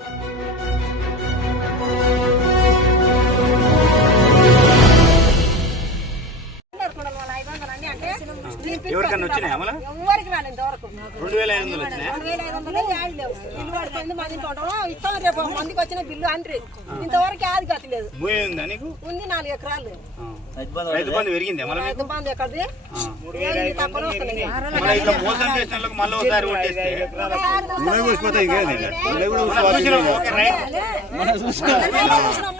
Thank you ఎవరికన్నా వచ్చినాయా అమలా? ఎవరికి రాలేదు ఇంతవరకు. రెండు వేల ఐదు వందలు వచ్చినాయా? రెండు వేల ఐదు వందలు యాడ్ లేవు. ఇల్లు పడుతుంది మంది ఉంటాం ఇస్తాం రేపు మందికి వచ్చిన బిల్లు అంటారు ఇంతవరకు యాది గతి లేదు. భూమి ఉందా నీకు? ఉంది నాలుగు ఎకరాలు. రైతు బంధు పెరిగింది అమలా రైతు బంధు ఎక్కడిది? ఏంది తక్కువ వస్తున్నాయి మళ్ళీ ఇట్లా మోసం చేసిన వాళ్ళకి మళ్ళీ ఒకసారి కొట్టేస్తే మనం చూసినాం,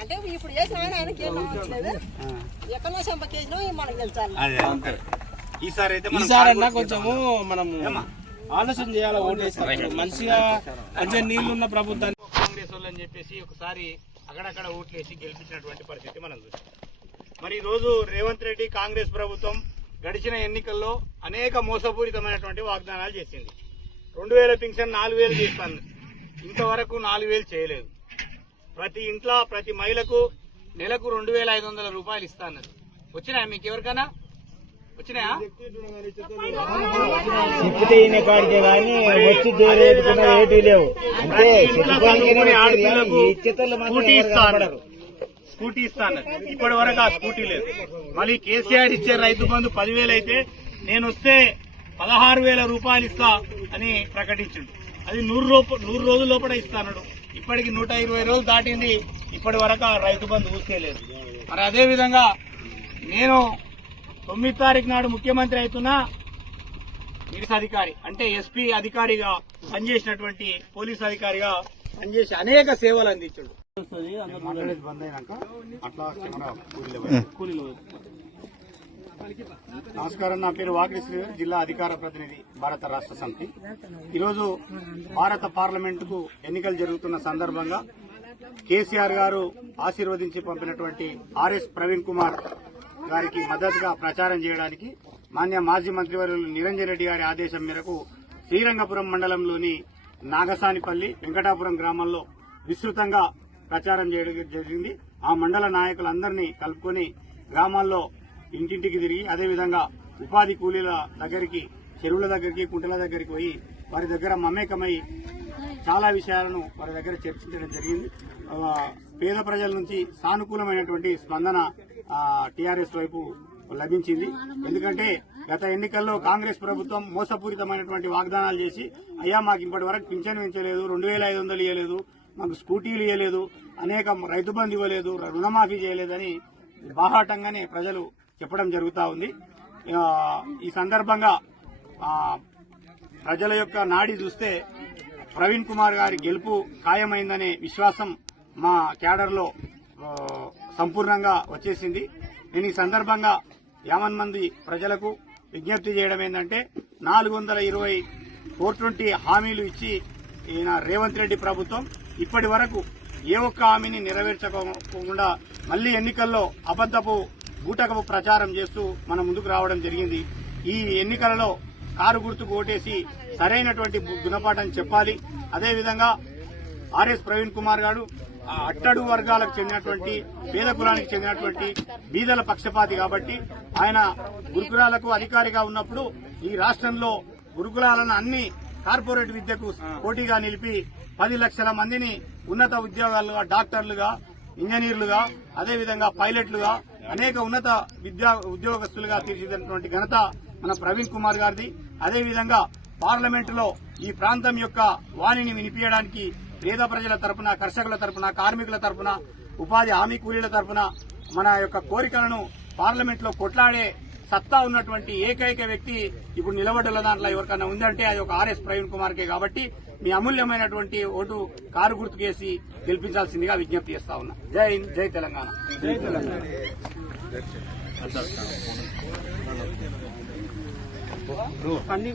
అంటే ఇప్పుడు చేసిన ఆయన ఆయనకి ఏం అనిపించలేదు ఎక్కడో చెంప కేజీలో మనకు తెలుసాలి అదే అంతే. ఈసారి అయితే మనం ఈసారన్నా కొంచెము మనం ఆలోచన చేయాలి ఓటేస్తారు మంచిగా మంచిగా నీళ్ళున్న ప్రభుత్వాన్ని కాంగ్రెస్ వాళ్ళు అని చెప్పేసి ఒకసారి అక్కడక్కడ ఓట్లేసి గెలిపించినటువంటి పరిస్థితి మనం చూసాం. మరి ఈ రోజు రేవంత్ రెడ్డి కాంగ్రెస్ ప్రభుత్వం గడిచిన ఎన్నికల్లో అనేక మోసపూరితమైనటువంటి వాగ్దానాలు చేసింది. రెండు వేల పింఛన్ నాలుగు వేలు చేస్తాను. ఇంతవరకు నాలుగు వేలు చేయలేదు. ప్రతి ఇంట్లో ప్రతి మహిళకు నెలకు రెండు వేల ఐదు వందల రూపాయలు ఇస్తాను వచ్చినాయా మీకు ఎవరికైనా? వచ్చినాయా? స్కూటీ ఇస్తాను. స్కూటీ ఇస్తాను ఇప్పటి వరకు ఆ స్కూటీ లేదు. మళ్ళీ కేసీఆర్ ఇచ్చే రైతు బంధు పదివేలు అయితే నేను వస్తే పదహారు వేల రూపాయలు ఇస్తా అని ప్రకటించిండు. అది నూరు నూరు రోజుల లోపల ఇస్తాడు ఇప్పటికి నూట ఇరవై రోజులు దాటింది. ఇప్పటి వరకు ఆ రైతు బంధు ఊసేలేదు మరి అదే విధంగా నేను తొమ్మిది తారీఖు నాడు ముఖ్యమంత్రి అవుతున్నా పోలీస్ అధికారి అంటే ఎస్పీ అధికారిగా పనిచేసినటువంటి పోలీస్ అధికారిగా పనిచేసి అనేక సేవలు అందించాడు. బంద్ అయినాక అట్లా కెమెరా కూలీలో నమస్కారం. నా పేరు వాకిడి శ్రీధర్ జిల్లా అధికార ప్రతినిధి భారత రాష్ట్ర సమితి. ఈరోజు భారత పార్లమెంటుకు ఎన్నికలు జరుగుతున్న సందర్భంగా కేసీఆర్ గారు ఆశీర్వదించి పంపినటువంటి ఆర్ఎస్ ప్రవీణ్ కుమార్ గారికి మద్దతుగా ప్రచారం చేయడానికి మాన్య మాజీ మంత్రివర్యులు నిరంజన్ రెడ్డి గారి ఆదేశం మేరకు శ్రీరంగపురం మండలంలోని నాగసానిపల్లి వెంకటాపురం గ్రామంలో విస్తృతంగా ప్రచారం చేయడం జరిగింది. ఆ మండల నాయకులందరినీ కలుపుకొని గ్రామాల్లో ఇంటింటికి తిరిగి అదేవిధంగా ఉపాధి కూలీల దగ్గరికి చెరువుల దగ్గరికి కుంటల దగ్గరికి పోయి వారి దగ్గర మమేకమై చాలా విషయాలను వారి దగ్గర చర్చించడం జరిగింది. పేద ప్రజల నుంచి సానుకూలమైనటువంటి స్పందన టీఆర్ఎస్ వైపు లభించింది. ఎందుకంటే గత ఎన్నికల్లో కాంగ్రెస్ ప్రభుత్వం మోసపూరితమైనటువంటి వాగ్దానాలు చేసి అయ్యా మాకు ఇప్పటి వరకు పింఛన్ పెంచలేదు రెండు వేల ఐదు వందలు ఇవ్వలేదు మాకు స్కూటీలు ఇవ్వలేదు అనేక రైతు బంధు ఇవ్వలేదు రుణమాఫీ చేయలేదని బాహాటంగానే ప్రజలు చెప్పడం జరుగుతూ ఉంది. ఈ సందర్భంగా ప్రజల యొక్క నాడి చూస్తే ప్రవీణ్ కుమార్ గారి గెలుపు ఖాయమైందనే విశ్వాసం మా క్యాడర్లో సంపూర్ణంగా వచ్చేసింది. నేను ఈ సందర్భంగా యావన్ మంది ప్రజలకు విజ్ఞప్తి చేయడం ఏంటంటే నాలుగు వందల ఇరవై ఫోర్ ట్వంటీ హామీలు ఇచ్చి ఈయన రేవంత్ రెడ్డి ప్రభుత్వం ఇప్పటి వరకు ఏ ఒక్క హామీని నెరవేర్చకుండా మళ్ళీ ఎన్నికల్లో అబద్దపు బూటకపు ప్రచారం చేస్తూ మన ముందుకు రావడం జరిగింది. ఈ ఎన్నికలలో కారు గుర్తుకు ఓటేసి సరైనటువంటి గుణపాఠం చెప్పాలి. అదేవిధంగా ఆర్ఎస్ ప్రవీణ్ కుమార్ గారు అట్టడు వర్గాలకు చెందినటువంటి పేద కులానికి చెందినటువంటి బీదల పక్షపాతి కాబట్టి ఆయన గురుకులాలకు అధికారిగా ఉన్నప్పుడు ఈ రాష్ట్రంలో గురుకులాలను అన్ని కార్పొరేట్ విద్యకు పోటీగా నిలిపి పది లక్షల మందిని ఉన్నత ఉద్యోగాలుగా డాక్టర్లుగా ఇంజనీర్లుగా అదేవిధంగా పైలట్లుగా అనేక ఉన్నత విద్యా ఉద్యోగస్తులుగా తీర్చిదిద్దినటువంటి ఘనత మన ప్రవీణ్ కుమార్ గారిది. అదేవిధంగా పార్లమెంటులో ఈ ప్రాంతం యొక్క వాణిని వినిపించడానికి పేద ప్రజల తరపున కర్షకుల తరపున కార్మికుల తరపున ఉపాధి హామీ కూలీల తరపున మన యొక్క కోరికలను పార్లమెంట్లో కొట్లాడే సత్తా ఉన్నటువంటి ఏకైక వ్యక్తి ఇప్పుడు నిలబడ్డల దాంట్లో ఎవరికైనా ఉందంటే అది ఒక ఆర్ఎస్ ప్రవీణ్ కుమార్ కే కాబట్టి మీ అమూల్యమైనటువంటి ఓటు కారు గుర్తుకేసి గెలిపించాల్సిందిగా విజ్ఞప్తి చేస్తా ఉన్నా. జై హింద్ జై తెలంగాణ. జై తెలంగాణ. అన్ని